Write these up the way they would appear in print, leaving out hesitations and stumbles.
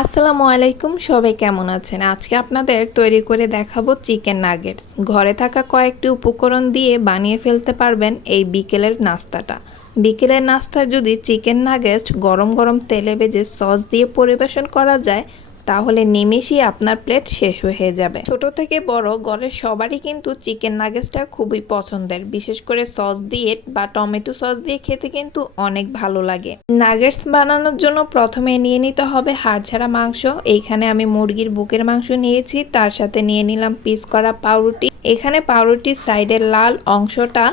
আসসালামু আলাইকুম, সবাই কেমন আছেন? আজকে আপনাদের তৈরি করে দেখাবো চিকেন নাগেটস। ঘরে থাকা কয়েকটি উপকরণ দিয়ে বানিয়ে ফেলতে পারবেন এই বিকেলের নাস্তাটা। বিকেলের নাস্তায় যদি চিকেন নাগেটস গরম গরম তেলে ভেজে সস দিয়ে পরিবেশন করা যায়, তাহলে নিমেষেই আপনার প্লেট শেষ হয়ে যাবে। ছোট থেকে বড় ঘরের সবারই কিন্তু চিকেন নাগেটসটা খুবই পছন্দের, বিশেষ করে সস দিয়ে বা টমেটো সস দিয়ে খেতে কিন্তু অনেক ভালো লাগে। নাগেটস বানানোর জন্য প্রথমে নিয়ে নিতে হবে হাড় ছাড়া মাংস। এইখানে আমি মুরগির বুকের মাংস নিয়েছি, তার সাথে নিয়ে নিলাম পিস করা পাউরুটি। এখানে পাউরুটির সাইডের লাল অংশটা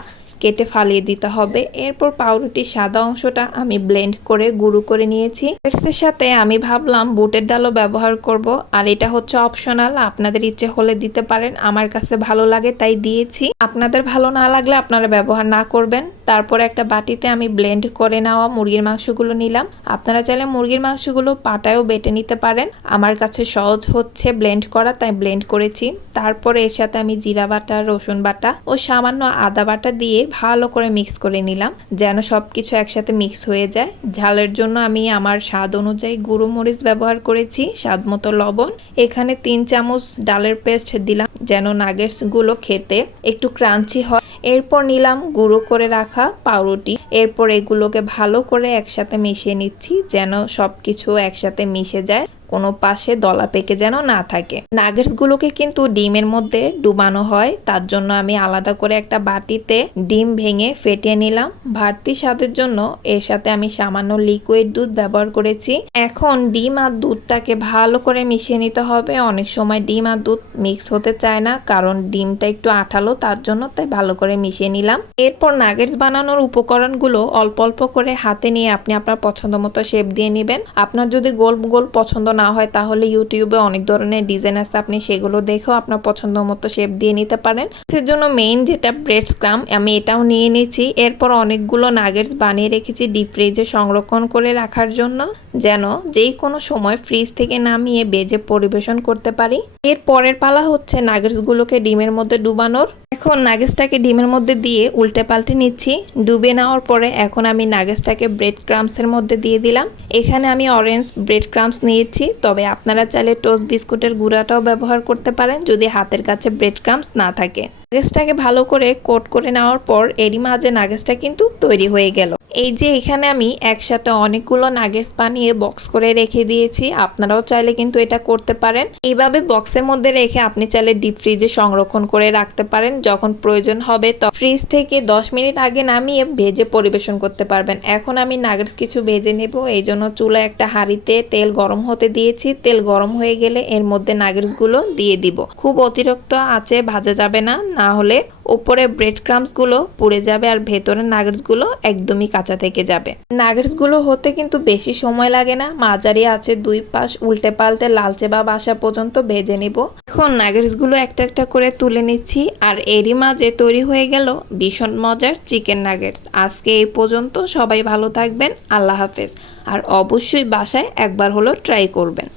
কেটে ফালিয়ে দিতে হবে। এরপর পাউরুটির সাদা অংশটা আমি ব্লেন্ড করে গুঁড়ো করে নিয়েছি। এর সাথে আমি ভাবলাম বুটের ডালও ব্যবহার করব, আর এটা হচ্ছে অপশনাল, আপনাদের ইচ্ছে হলে দিতে পারেন। আমার কাছে ভালো লাগে তাই দিয়েছি, আপনাদের ভালো না লাগলে আপনারা ব্যবহার না করবেন। তারপর একটা বাটিতে আমি ব্লেন্ড করে নেওয়া মুরগির মাংসগুলো নিলাম। আপনারা চাইলে মুরগির মাংসগুলো পাটায়ও বেটে নিতে পারেন, আমার কাছে সহজ হচ্ছে ব্লেন্ড করা তাই ব্লেন্ড করেছি। তারপরে এর সাথে আমি জিরা বাটা, রসুন বাটা ও সামান্য আদা বাটা দিয়ে ভালো করে মিক্স করে নিলাম, যেন সবকিছু একসাথে মিক্স হয়ে যায়। ঝালের জন্য আমি আমার স্বাদ অনুযায়ী গুঁড়ো মরিচ ব্যবহার করেছি, স্বাদ মতো লবণ। এখানে 3 চামচ ডালের পেস্ট দিলাম, যেন নাগেটস গুলো খেতে একটু ক্রাঞ্চি হয়। এরপর নিলাম গুঁড়ো করে রাখা পাউরুটি। এরপর এগুলোকে ভালো করে একসাথে মিশিয়ে নিচ্ছি, যেন সবকিছু একসাথে মিশে যায়, কোনো পাশে দলা পেকে যেন না থাকে। নাগেটস গুলোকে কিন্তু ডিমের মধ্যে ডুবানো হয়, তার জন্য আমি আলাদা করে একটা বাটিতে ডিম ভেঙে ফেটিয়ে নিলাম বাড়তি স্বাদের জন্য। এর সাথে আমি সামান্য লিকুইড দুধ ব্যবহার করেছি। এখন ডিম আর দুধটাকে ভালো করে মিশিয়ে নিতে হবে। অনেক সময় ডিম আর দুধ মিক্স হতে চায় না, কারণ ডিমটা একটু আঠালো, তার জন্য তাই ভালো করে মিশিয়ে নিলাম। এরপর নাগেটস বানানোর উপকরণগুলো অল্প অল্প করে হাতে নিয়ে আপনি আপনার পছন্দ মতো শেপ দিয়ে নেবেন। আপনার যদি গোল গোল পছন্দ না হয়, তাহলে ইউটিউবে অনেক ধরনের ডিজাইন আছে, আপনি সেগুলো দেখেও আপনার পছন্দ মতো শেপ দিয়ে নিতে পারেন। এর জন্য মেইন যেটা ব্রেড স্ক্রাম, আমি এটাও নিয়ে নিয়েছি। এরপর অনেকগুলো নাগেটস বানিয়ে রেখেছি ডিপ ফ্রিজে সংরক্ষণ করে রাখার জন্য, যেন যেই কোনো সময় ফ্রিজ থেকে নামিয়ে ভেজে পরিবেশন করতে পারি। এর পরের পালা হচ্ছে নাগেটস গুলোকে ডিমের মধ্যে ডুবানোর। এখন নাগেটসটাকে ডিমের মধ্যে দিয়ে উল্টে পাল্টে নিচ্ছি। ডুবে নেওয়ার পরে এখন আমি নাগেটসটাকে ব্রেড ক্রাম্পসের মধ্যে দিয়ে দিলাম। এখানে আমি অরেঞ্জ ব্রেড ক্রাম্পস নিয়েছি, তবে আপনারা চাইলে টোস্ট বিস্কুটের গুঁড়াটাও ব্যবহার করতে পারেন যদি হাতের কাছে ব্রেড ক্রাম্পস না থাকে। নাগেটসটাকে ভালো করে কোট করে নেওয়ার পর এরই মাঝে নাগেটসটা কিন্তু তৈরি হয়ে গেল। এই যে এখানে আমি একসাথে অনেকগুলো নাগেটস বানিয়ে বক্স করে রেখে দিয়েছি, আপনারাও চাইলে কিন্তু এটা করতে পারেন। এইভাবে বক্সের মধ্যে রেখে আপনি চাইলে ডিপ ফ্রিজে সংরক্ষণ করে রাখতে পারেন, যখন প্রয়োজন হবে তো ফ্রিজ থেকে 10 মিনিট আগে নামিয়ে ভেজে পরিবেশন করতে পারবেন। এখন আমি নাগেটস কিছু ভেজে নেব, এই জন্য চুলায় একটা হাঁড়িতে তেল গরম হতে দিয়েছি। তেল গরম হয়ে গেলে এর মধ্যে নাগেটস গুলো দিয়ে দিব। খুব অতিরিক্ত আঁচে ভাজা যাবে না, না হলে উপরে ব্রেড ক্রাম্পস গুলো পুড়ে যাবে আর ভেতরে নাগেটস গুলো একদমই কাঁচা থেকে যাবে। নাগেটস গুলো হতে কিন্তু বেশি সময় লাগে না, মাঝারি আছে 2 পাশ উল্টে পাল্টে লালচে ভাব আসা পর্যন্ত ভেজে নিব। এখন নাগেটস গুলো একটা একটা করে তুলে নিচ্ছি, আর এরই মাঝে তৈরি হয়ে গেল ভীষণ মজার চিকেন নাগেটস। আজকে এই পর্যন্ত, সবাই ভালো থাকবেন, আল্লাহ হাফেজ। আর অবশ্যই বাসায় একবার হলো ট্রাই করবেন।